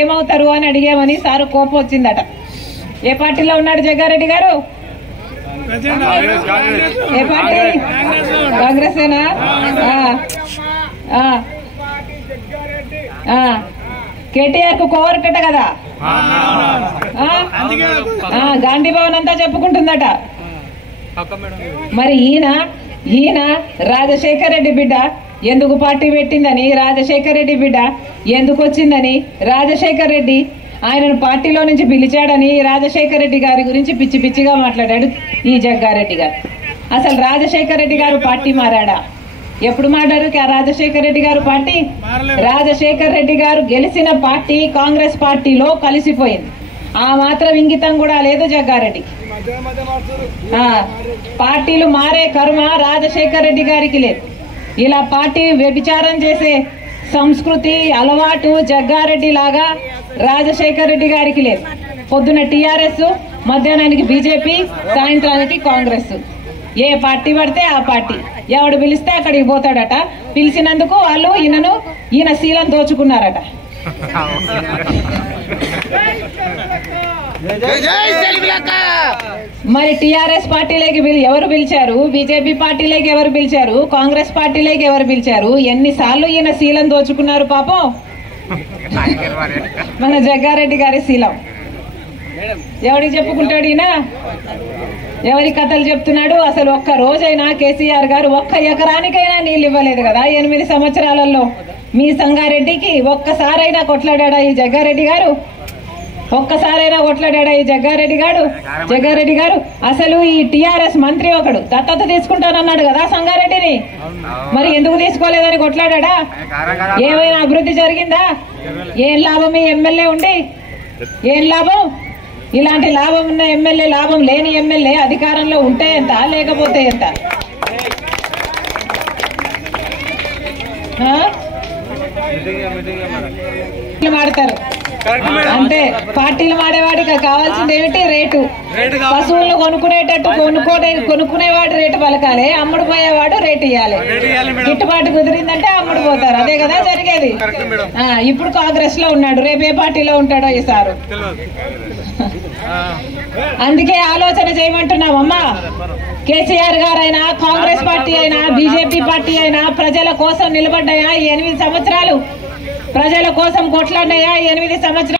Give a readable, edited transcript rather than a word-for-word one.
ఏమవుతారు అని అడిగామని సారు కోపం వచ్చిందట. ఏ పార్టీలో ఉన్నాడు జగ్గారెడ్డి గారు? ఏ పార్టీ? కాంగ్రెసేనా? కేటీఆర్ కు కోవరటట కదా, గాంధీ భవన్ అంతా చెప్పుకుంటుందట. మరి ఈయన రాజశేఖర్ రెడ్డి బిడ్డ ఎందుకు పార్టీ పెట్టిందని, రాజశేఖర్ రెడ్డి బిడ్డ ఎందుకు వచ్చిందని, రాజశేఖర్ రెడ్డి ఆయనను పార్టీలో నుంచి పిలిచాడని రాజశేఖర్ రెడ్డి గారి గురించి పిచ్చి పిచ్చిగా మాట్లాడాడు ఈ జగ్గారెడ్డి గారు. అసలు రాజశేఖర్ రెడ్డి గారు పార్టీ మారాడా? ఎప్పుడు మాట్లాడారు రాజశేఖర్ రెడ్డి గారు పార్టీ? రాజశేఖర్ రెడ్డి గారు గెలిచిన పార్టీ కాంగ్రెస్ పార్టీలో కలిసిపోయింది. ఆ మాత్రం ఇంగితం కూడా లేదు జగ్గారెడ్డికి. పార్టీలు మారే కర్మ రాజశేఖర్ రెడ్డి గారికి లేదు. ఇలా పార్టీ వ్యభిచారం చేసే సంస్కృతి అలవాటు జగ్గారెడ్డి లాగా రాజశేఖర్ రెడ్డి గారికి లేదు. పొద్దున టీఆర్ఎస్, మధ్యాహ్నానికి బీజేపీ, సాయంత్రానికి కాంగ్రెస్. ఏ పార్టీ పడితే ఆ పార్టీ, ఎవడు పిలిస్తే అక్కడికి పోతాడట. పిలిచినందుకు వాళ్ళు ఈయన శీలం దోచుకున్నారట. మరి టీఆర్ఎస్ పార్టీలోకి ఎవరు పిలిచారు? బీజేపీ పార్టీలోకి ఎవరు పిలిచారు? కాంగ్రెస్ పార్టీలోకి ఎవరు పిలిచారు? ఎన్నిసార్లు ఈయన శీలం దోచుకున్నారు పాపం మన జగ్గారెడ్డి గారి శీలం. ఎవరికి చెప్పుకుంటాడు ఈయన? ఎవరి కథలు చెప్తున్నాడు? అసలు ఒక్క రోజైనా కేసీఆర్ గారు ఒక్క ఎకరానికైనా నీళ్ళు ఇవ్వలేదు కదా 8 సంవత్సరాలలో. మీ సంగారెడ్డికి ఒక్కసారైనా కొట్లాడా ఈ జగ్గారెడ్డి గారు? ఒక్కసారైనా కొట్లాడా ఈ జగ్గారెడ్డి గారు? అసలు ఈ టీఆర్ఎస్ మంత్రి ఒకడు దత్తత తీసుకుంటానన్నాడు కదా సంగారెడ్డిని, మరి ఎందుకు తీసుకోలేదని కొట్లాడా? ఏమైనా అభివృద్ధి జరిగిందా? ఏం లాభం ఈ ఎమ్మెల్యే ఉండి? ఏం లాభం? ఇలాంటి లాభం ఉన్న ఎమ్మెల్యే, లాభం లేని ఎమ్మెల్యే అధికారంలో ఉంటే ఎంత, లేకపోతే ఎంత? మాడతారు అంతే. పార్టీలు మాడేవాడికి కావాల్సింది ఏమిటి? రేటు. పశువులను కొనుక్కునేటట్టు కొనుక్కునేవాడు రేటు పలకాలి, అమ్ముడు పోయేవాడు రేటు ఇవ్వాలి. గిట్టుబాటు కుదిరిందంటే అమ్ముడు పోతారు. అదే కదా జరిగేది. ఇప్పుడు కాంగ్రెస్ లో ఉన్నాడు, రేపు ఏ పార్టీలో ఉంటాడో ఈసారు. అందుకే ఆలోచన చేయమంటున్నామమ్మా. కేసీఆర్ గారైనా, కాంగ్రెస్ పార్టీ అయినా, బీజేపీ పార్టీ అయినా ప్రజల కోసం నిలబడ్డాయా 8 సంవత్సరాలు? ప్రజల కోసం కొట్లాడినాయా 8 సంవత్సరాలు?